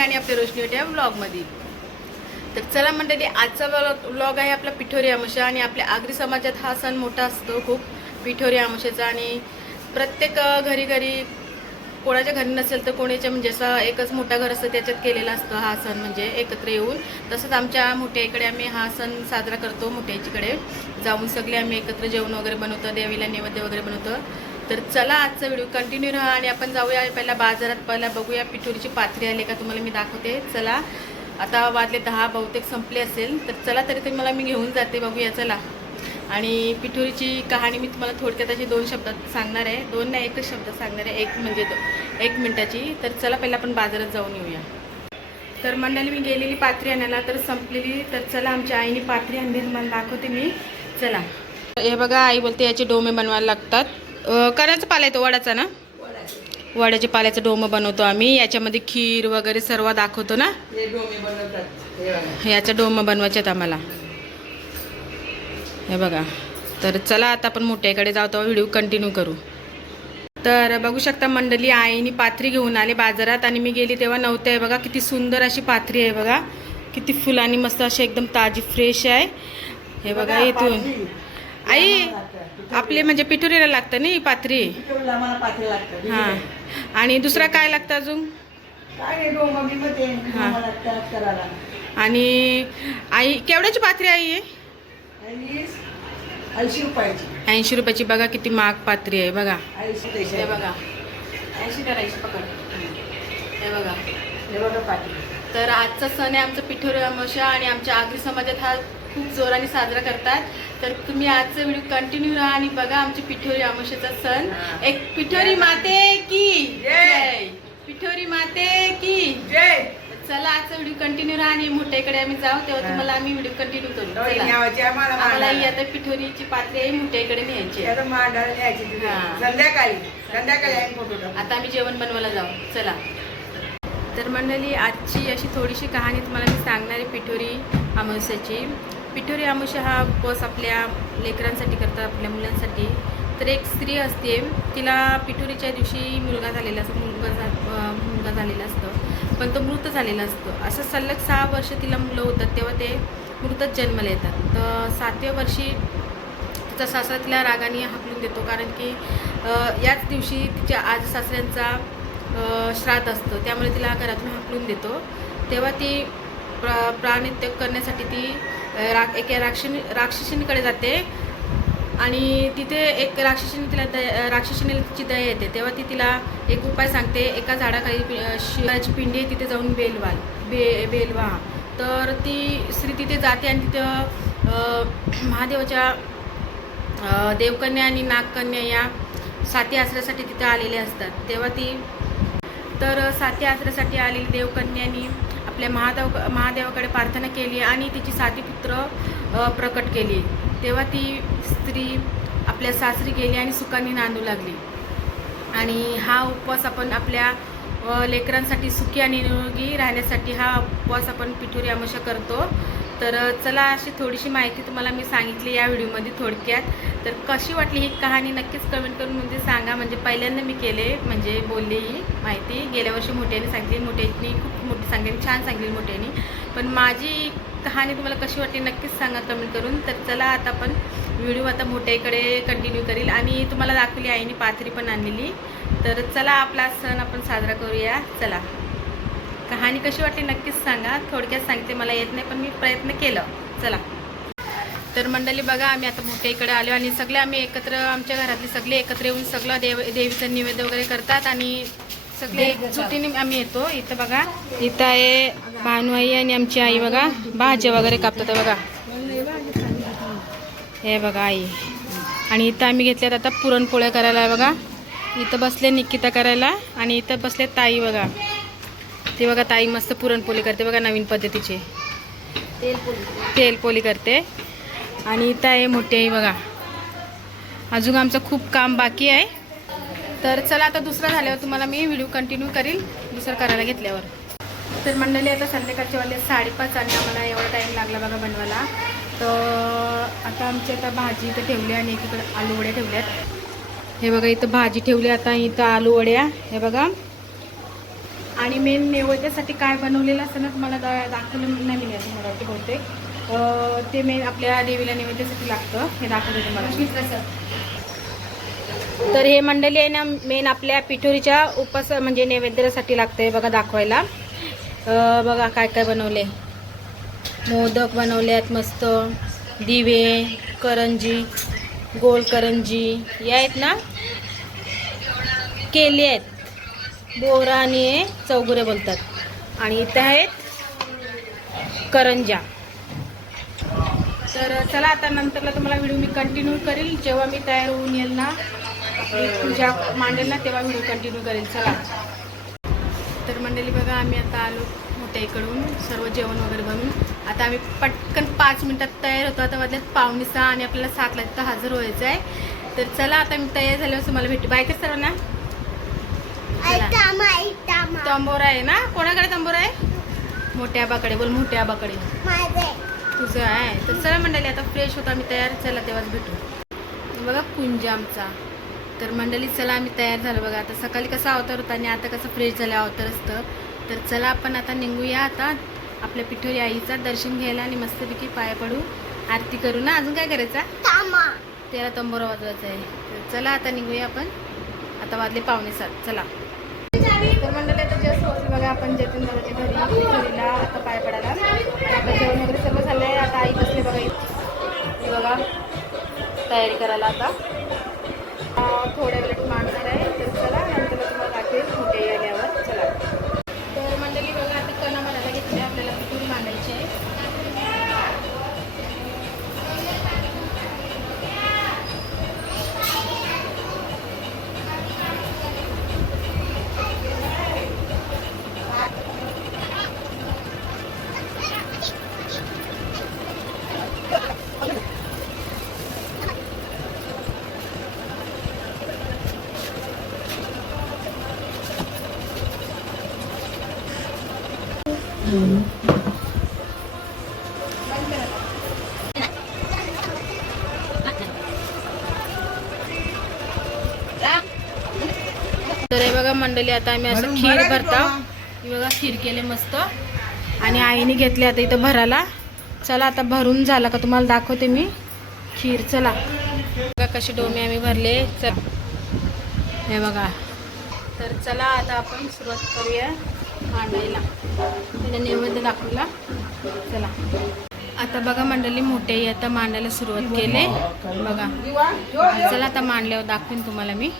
आणि आपल्या रोशनी बेटा ब्लॉगमध्ये तर चला मंडळी आजचा ब्लॉग आहे आपला पिठोरी आमुशा आणि आपल्या आगरी समाजात हा सण मोठा असतो खूप. पिठोरी आमुषेचा आणि प्रत्येक घरी घरी कोणाच्या घरी नसेल तर कोणाच्या म्हणजे असं एकच मोठा घर असतं त्याच्यात केलेला असतो हा सण म्हणजे एकत्र येऊन. तसंच आमच्या मोठ्या इकडे आम्ही हा सण साजरा करतो मोठ्याईकडे जाऊन सगळे आम्ही एकत्र जेवण वगैरे बनवतो देवीला नैवेद्य वगैरे बनवतो. तर चला आजचा व्हिडिओ कंटिन्यू राहा आणि आपण जाऊया पहिला बाजारात पहिला बघूया पिठोरीची पाथरी आली का तुम्हाला मी दाखवते. चला. आता वाजले दहा बहुतेक संपले असेल. तर चला तरी तुम्हाला मी घेऊन जाते बघूया चला. आणि पिठोरीची कहाणी मी तुम्हाला थोडक्यात अशी दोन शब्दात सांगणार आहे. दोन नाही एकच शब्दात सांगणार आहे. एक म्हणजे एक मिनटाची. तर चला पहिला आपण बाजारात जाऊन येऊया. तर मंडळी मी गेलेली पाथरी आणायला तर संपलेली. तर चला आमच्या आईने पाथरी आणली मला दाखवते मी. चला. हे बघा आई बोलते याचे डोमे बनवायला लागतात. करायचा पाला येतो वडाचा ना? वड्याचे पाल्याचं डोमं बनवतो आम्ही. याच्यामध्ये खीर वगैरे सर्व दाखवतो ना. याचं डोमं बनवायचे आहेत आम्हाला. हे बघा. तर चला आता आपण मोठ्याकडे जाऊ तेव्हा व्हिडिओ कंटिन्यू करू. तर बघू शकता मंडळी आईने पाथरी घेऊन आले बाजारात आणि मी गेली तेव्हा नव्हतं आहे बघा किती सुंदर अशी पाथरी आहे बघा. किती फुलांनी मस्त अशी एकदम ताजी फ्रेश आहे. हे बघा इथून. आई. आपले म्हणजे पिठुरीला लागतं ना ही पाथरी पाथरी. हां. आणि दुसरा काय लागतं अजून? नाही. आणि आई केवढ्याची पाथरी आई आहे? ऐंशी रुपयाची. ऐंशी रुपयाची. बघा किती महाग पात्री आहे बघा. ऐंशी बघा. ऐंशी पकड. हे बघा. हे बघा पाथरी. तर आजचा सण आहे आमचा पिठोरी अमावस्या आणि आमच्या आगरी समाजात हा खूप जोराने साजरा करतात. तर तुम्ही आजचा व्हिडिओ कंटिन्यू राहा आणि बघा आमची पिठोरी अमावस्याचा सण. एक पिठोरी माते की? जय. पिठोरी माते की? जय. चला आजचा व्हिडिओ कंटिन्यू राहा आणि मोठ्याकडे आम्ही जाऊ तेव्हा. तुम्हाला आम्ही व्हिडिओ कंटिन्यू करू. आम्हाला ही. आता पिठोरीची पात्री आहे मोठ्याकडे न्यायची. संध्याकाळी. संध्याकाळी. आता आम्ही जेवण बनवायला जाऊ. चला. तर मंडळी आजची अशी थोडीशी कहाणी तुम्हाला मी सांगणार आहे पिठोरी अमावस्याची. पिठोरी अमावस्या हा उपवास आपल्या लेकरांसाठी करतात आपल्या मुलांसाठी. तर एक स्त्री असते तिला पिठोरीच्या दिवशी मुलगा झालेला असतो मुलगा झा मुलगा झालेला असतो. पण तो मृत झालेला असतो. असं सलग सहा वर्ष तिला मुलं होतात तेव्हा ते मृतच जन्माला येतात. तर सातव्या वर्षी तिचा सासरा तिला रागाने हाकलून देतो कारण की याच दिवशी तिच्या आज सासऱ्यांचा श्राद्ध असतो. त्यामुळे तिला घरातून हाकलून देतो. तेव्हा ती प्रा प्राणत्याग करण्यासाठी ती रा एका राक्षिणी राक्षसिणीकडे जाते आणि तिथे एक राक्षसीने तिला दया राक्षसीने तिची दया येते. तेव्हा ती तिला एक उपाय सांगते. एका झाडाखाली पि- शिवाची पिंडी तिथे जाऊन बेलवाल बे बेलवा. तर ती स्त्री तिथे जाते आणि तिथं महादेवाच्या देवकन्या आणि नागकन्या या साती आसऱ्यासाठी तिथं आलेल्या असतात. तेव्हा ती तर साती आसऱ्यासाठी आलेली देवकन्यानी आपल्या महादेव महादेवाकडे प्रार्थना केली आणि तिची साती पुत्र प्रकट केली. तेव्हा ती स्त्री आपल्या सासरी गेली आणि सुखाने नांदू लागली. आणि हा उपवास आपण आपल्या लेकरांसाठी सुखी आणि निरोगी राहण्यासाठी हा उपवास आपण पिठोरी अमावस्या करतो. तर चला अशी थोडीशी माहिती तुम्हाला मी सांगितली या व्हिडिओमध्ये थोडक्यात. तर कशी वाटली ही कहाणी नक्कीच कमेंट करून म्हणजे सांगा. म्हणजे पहिल्यांदा मी केले म्हणजे बोलले ही माहिती. गेल्या वर्षी मोठ्याने सांगितली. मोठ्यानी खूप मोठी सांगेल छान सांगेल मोठ्याने. पण माझी कहाणी तुम्हाला कशी वाटली नक्कीच सांगा कमेंट करून. तर चला आता आपण व्हिडिओ आता मोठ्याकडे कंटिन्यू करील. आणि तुम्हाला दाखवली आईने पाथरी पण आणलेली. तर चला आपला सण आपण साजरा करूया. चला. कहाणी कशी वाटली नक्कीच सांगा. थोडक्यात सांगते मला येत नाही पण मी प्रयत्न केलं. चला. तर मंडळी बघा आम्ही आता मोठ्या इकडे आलो आणि सगळे आम्ही एकत्र आमच्या घरातले सगळे एकत्र येऊन सगळं देव देवीचं निवेद्य वगैरे करतात आणि सगळे एकजुटीने आम्ही येतो. इथं बघा इथं आहे भानुआई आणि आमची आई बघा. भाज्या वगैरे कापतात बघा. हे बघा आई. आणि इथं आम्ही घेतल्यात आता पुरणपोळ्या करायला बघा. इथं बसले निकिता करायला आणि इथं बसले ताई बघा. ते बघा ताई मस्त पुरणपोळी करते बघा नवीन पद्धतीचे. तेलपोळी करते. आणि इथं आहे मोठी आहे बघा. अजून आमचं खूप काम बाकी आहे. तर चला आता दुसरा झाल्यावर तुम्हाला मी व्हिडिओ कंटिन्यू करील दुसरं करायला घेतल्यावर. तर मंडळी आता संध्याकाळचे वाले साडेपाच आणि आम्हाला एवढा टाईम लागला बघा बनवायला. तर आता आमची आता भाजी इथं ठेवली आणि एकीकडे आलू वड्या ठेवल्यात. हे बघा इथं भाजी ठेवली आता इथं आलू वड्या हे बघा. आणि मेन नैवेद्यासाठी काय बनवलेलं असतं ना तुम्हाला दा दाखवलं नाही मिळेल मला वाटतं बहुतेक. ते मेन आपल्या देवीला नैवेद्यासाठी लागतं. हे दाखवलं तुम्हाला. तर हे मंडळी आहे ना मेन आपल्या पिठोरीच्या उपास म्हणजे नैवेद्यासाठी लागतं हे बघा दाखवायला. बघा काय काय बनवले मोदक बनवले आहेत मस्त. दिवे करंजी गोल करंजी. या आहेत ना? केली आहेत. बोरा आणि चौगुरे बोलतात. आणि इथं आहेत करंजा. तर चला आता नंतरला तुम्हाला व्हिडिओ मी कंटिन्यू करेल. जेव्हा मी तयार होऊन येईल ना पूजा मांडेल ना तेव्हा व्हिडिओ कंटिन्यू करेल. चला. तर मंडळी बघा आम्ही आता आलो मोठ्या इकडून. सर्व जेवण वगैरे बनवून. आता आम्ही पटकन पाच मिनटात तयार होतो. आता वाजल्यात पावणे सहा आणि आपल्याला सातला तिथं हजर व्हायचं आहे तर चला आता मी तयार झाल्यावर तुम्हाला भेटू. बाय कर सर्वांना? तंबोरा आहे ना? कोणाकडे तंबोरा आहे? मोठ्या आबाकडे बोल मोठ्या आबाकडे. तुझं आहे. तर चला मंडळी आता फ्रेश होतो आम्ही तयार. चला तेव्हाच भेटू. बघा कुंज आमचा. तर मंडळी चला आम्ही तयार झालो बघा. आता सकाळी कसा अवतार होता आणि आता कसं फ्रेश झालं अवतार असतं. तर चला आपण आता निघूया आता आपल्या पिठोरी आईचा दर्शन घ्यायला आणि मस्तपैकी पाया पडू. आरती करू ना? अजून काय करायचं? त्याला तंबोरा वाजवायचा आहे. चला आता निघूया आपण. आता वाजले पावणे सात. चला. तर मंडळी तर जस्ट पोहोचलो बघा आपण जतीन दादाच्या घरी घरीला आता पाय पडायला. आता जेवण वगैरे सर्व झालं आहे आता आई बसले बघा इथे. बघा तयारी करायला आता. थोड्या वेळेत मांडणार आहे तर चला मंडळी आता आम्ही असं खीर भरता. बघा खीर केले मस्त. आणि आईने घेतले आता इथं भरायला. चला आता भरून झाला का तुम्हाला दाखवते मी. खीर चला. बघा कसे डोमे आम्ही भरले. चल. हे बघा. तर चला आता आपण सुरुवात करूया मांडायला त्याला नैवेद्य दाखवला. चला. आता बघा मंडळी मोठे आता मांडायला सुरुवात केले. बघा. चला आता मांडल्यावर दाखवेन तुम्हाला मी.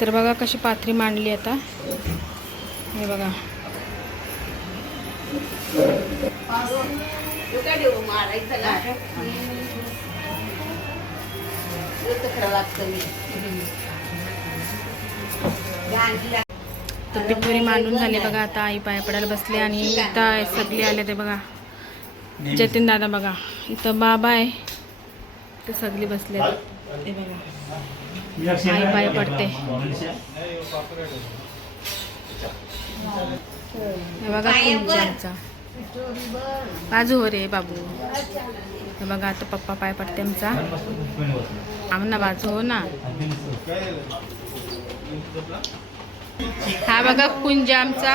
तर बघा कशी पाथरी मांडली आता. हे बघा. तर पिठोरी मांडून झाली बघा आता. आई पाया पडायला बसले आणि इथं सगळे आले ते बघा. जतीन दादा बघा. इथं बाबा आहे. ते सगळे बसले ते बघा. आई पाय पडते. हे बघा बाजू हो रे बाबू. हे बघा आता पप्पा पाय पडते आमचा. आम्हाला बाजू हो ना. हा बघा कुंज आमचा.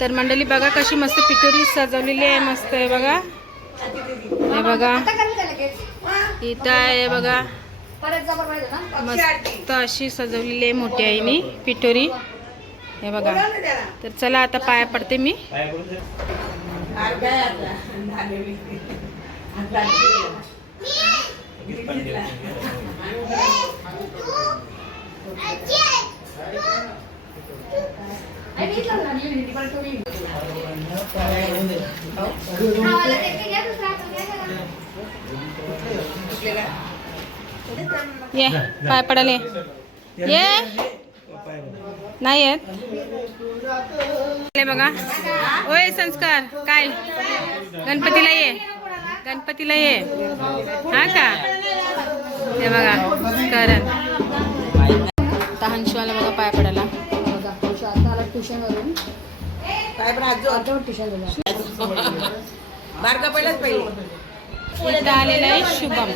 तर मंडळी बघा कशी मस्त पिटोरी सजवलेली आहे मस्त आहे बघा. हे बघा. इथं आहे बघा. मस्त अशी सजवलेली आहे मोठी आहे मी पिटोरी हे बघा. तर चला आता पाया पडते मी. ये पाय पडाले ये. नाही येत. बघा. होय संस्कार काय? गणपतीला ये. गणपतीला ये. हा का? हे बघा कारण. तहानशिवाला बघा पाय पडा ट्युशनवरून काय पण आज ट्युशन बारका पहिलाच पहिले इथं आलेला आहे शुभम.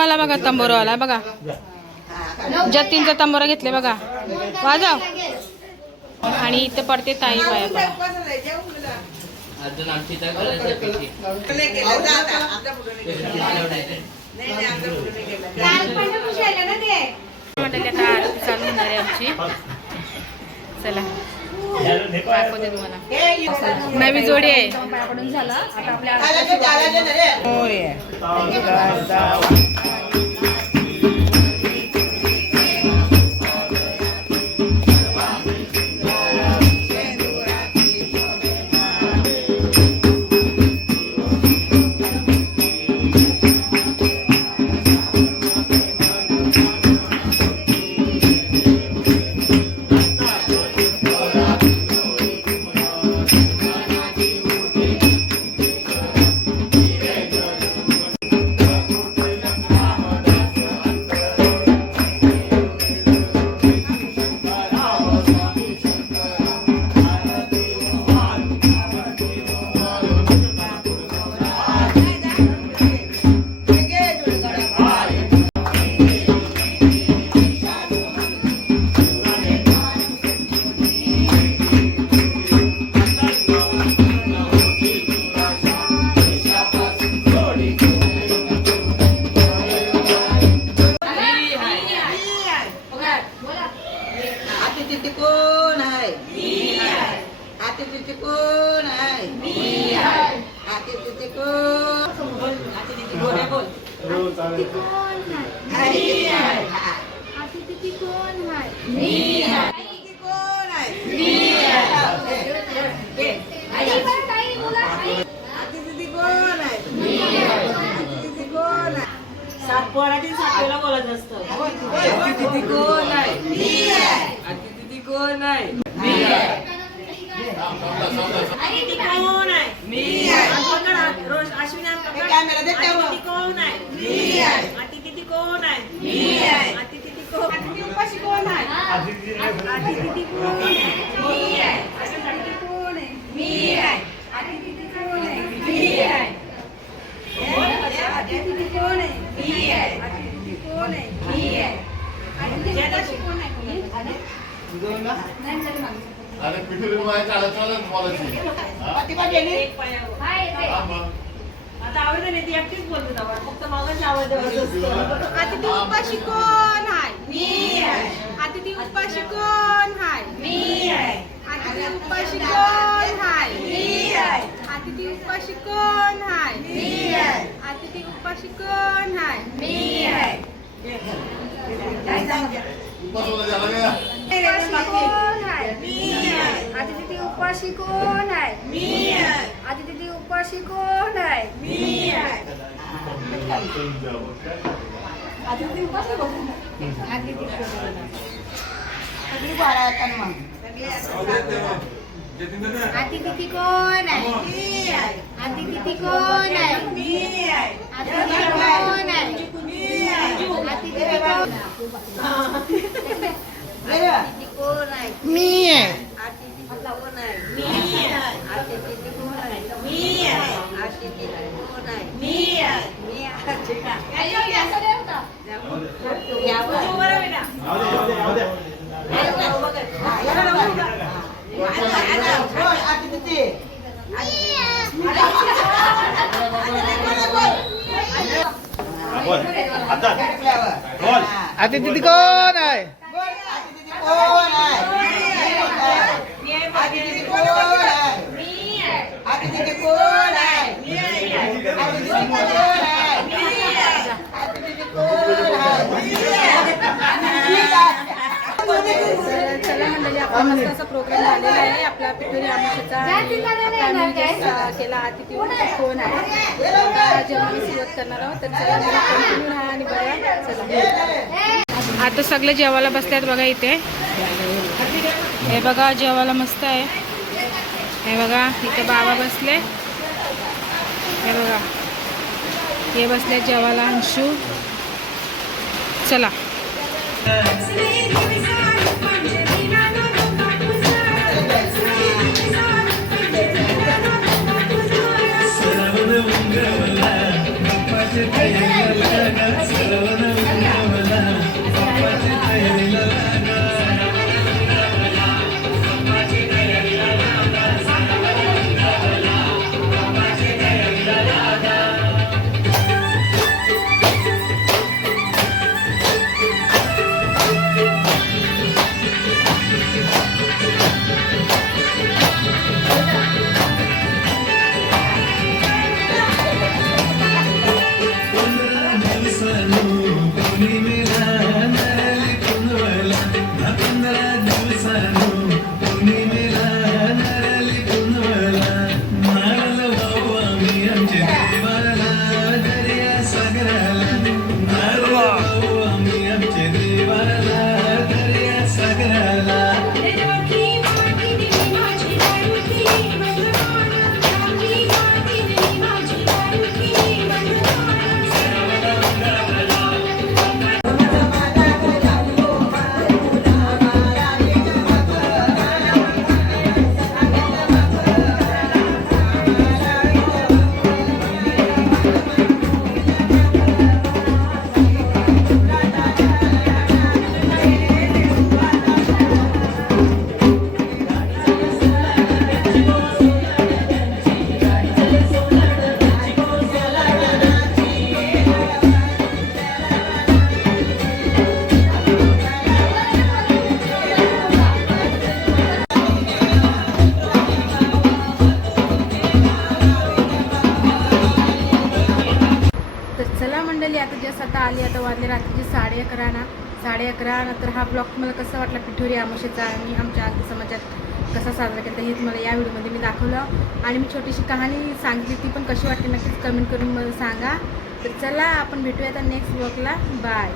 आला बघा तंबोरावाला बघा. जतीनचा तंबोरा घेतले बघा. वाजव. आणि इथं पडते ताई आता आरती चालू होणार आहे आमची. चला. दाखवते तुम्हाला. नवी जोडी आहे. आता सात पोरातील सातवेला बोलत असतं. तिथे कोण आहे? तिथे कोण आहे अतिथी कोण आहे मी रोज अश्विनी कोण आहे? मी आहे अतिथी कोण आहे? मी आहे अतिथी कोण उपाशी कोण आहे? अतिथी कोण आहे? मी आहे. अतिथी कोण आहे? मी आहे. अतिथी कोण आहे? मी आहे. अतिथी कोण आहे? मी आहे. अतिथी कोण आहे? मी आहे. अतिथी उपाशी कोण आहे? अरे पिठुरी माय चालत चालत बोलायची आता आवडत नाही ती एकटीच बोलते. फक्त मगाशी आवाज येत असतो. अतिथी उपाशी कोण आहे? मी आहे. अतिथी उपाशी कोण आहे? मी आहे. अतिथी उपाशी कोण आहे? मी आहे. अतिथी उपाशी कोण आहे मी आहे अतिथी उपाशी कोण आहे मी आहे उपासोला झाला का कोण आहे आता तिथे उपाशी कोण आहे मी आहे आता तिथे उपाशी कोण आहे मी आहे सगळी बाळा आहेत आणि मग. आता तिथे कोण आहे मी आहे आता तिथे कोण आहे मी आहे आता तिथे कोण आहे मी आहे आता तिथे कोण रे बा. तिथे कोण आहे मी आहे आता तिथे कोण आहे मी आहे आता तिथे कोण आहे मी आहे आता तिथे कोण आहे मी आहे मी आहे यावं. बरं बेटा. हा, याला लावू का? आता, आता, बोल, आता तिथे. ऐकल्यावर. हा. आता. तिथे कोण आहे? बोल, आता तिथे कोण आहे? आता तिथे कोण आहे? आता तिथे कोण आहे? आता तिथे कोण आहे? आता तिथे मस्त असा प्रोग्राम झालेला आहे. आपला पिठोरी आमच्याचा केला अतिथी फोन आहे? आता जेव्हा मी सुरुवात करणार आहोत. तर चला कंटिन्यू राहा आणि बघा. चला. आता सगळे जेवायला बसल्यात बघा इथे. हे बघा जेवायला मस्त आहे. हे बघा इथे बाबा बसले. हे बघा. हे बसले जेवायला अंशू. चला. ब्लॉग तुम्हाला कसा वाटला पिठोरी आमोशेचा आणि आमच्या आगदी समाजात कसा साजरा केला हे तुम्हाला या व्हिडिओमध्ये मी दाखवलं. आणि मी छोटीशी कहाणी सांगितली ती पण कशी वाटली नक्कीच कमेंट करून मला सांगा. तर चला आपण भेटूया नेक्स्ट ब्लॉगला बाय